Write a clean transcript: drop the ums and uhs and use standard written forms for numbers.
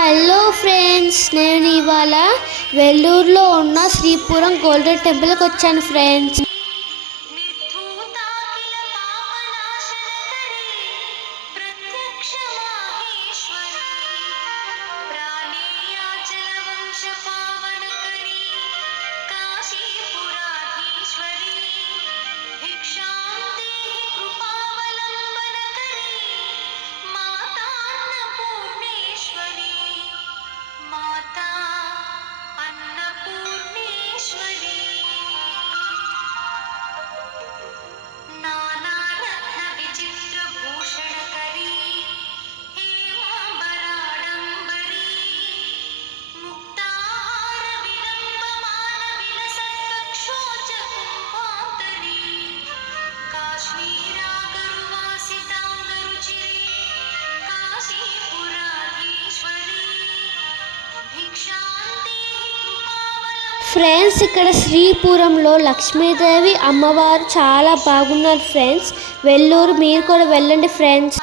Hello friends, నేను ఇవాళ వెల్లూరులో ఉన్న శ్రీపురం గోల్డెన్ టెంపుల్కి వచ్చాను ఫ్రెండ్స్. ఫ్రెండ్స్, ఇక్కడ శ్రీపురంలో లక్ష్మీదేవి అమ్మవారు చాలా బాగున్నారు ఫ్రెండ్స్. వెల్లూరు మీరు కూడా వెళ్ళండి ఫ్రెండ్స్.